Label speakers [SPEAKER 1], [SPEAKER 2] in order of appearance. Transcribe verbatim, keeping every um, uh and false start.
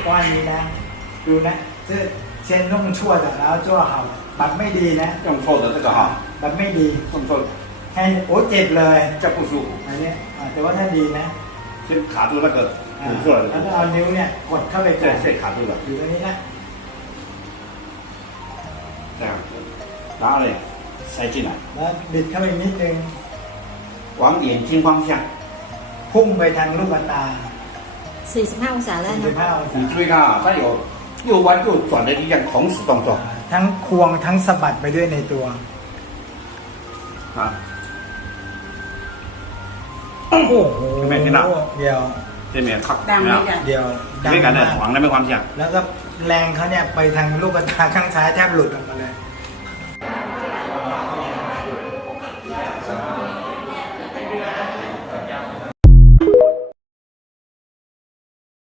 [SPEAKER 1] ว่านี้นะดูนะ这先弄错的然后做好แบบไม่ดีนะ
[SPEAKER 2] 用错的这个哈，
[SPEAKER 1] แบบไม่ดี
[SPEAKER 2] 用错的
[SPEAKER 1] ให้โอ้เจ็บเลย
[SPEAKER 2] 这不舒服，
[SPEAKER 1] อันนี้แต่ว่าถ้าดีนะ
[SPEAKER 2] 先卡住那个堵住了的
[SPEAKER 1] แล้วก็เอานิ้วเนี่ยกดเข้าไปก่อน
[SPEAKER 2] 这这卡住了，
[SPEAKER 1] อยู่ตรงนี้นะ
[SPEAKER 2] 这样，然后呢塞进来，
[SPEAKER 1] แล้วบิดเข้าไปนิดนึง
[SPEAKER 2] 往眼睛方向，
[SPEAKER 1] พุ่งไปทางลูกตา
[SPEAKER 3] สี่สิบห้าองศาแล้ว
[SPEAKER 1] สี่สิบ
[SPEAKER 3] นะ
[SPEAKER 1] ห้าองศา
[SPEAKER 2] 你注意看啊，它有又弯又转的力量同时动作
[SPEAKER 1] ทั้งควงทั้งสะบัดไปด้วยในตัว
[SPEAKER 2] 啊。
[SPEAKER 1] โอ้โห
[SPEAKER 2] ไม่ที่หนัก
[SPEAKER 1] เดียว
[SPEAKER 2] 这边靠，
[SPEAKER 4] ดัง
[SPEAKER 2] 有没有？
[SPEAKER 4] ไหมจ๊ะ
[SPEAKER 1] เดียว
[SPEAKER 2] 你没感觉往那边方向？
[SPEAKER 1] แล้วก็แรงเขาเนี่ยไปทางลูกตาข้างซ้ายแทบหลุดออกมาเลย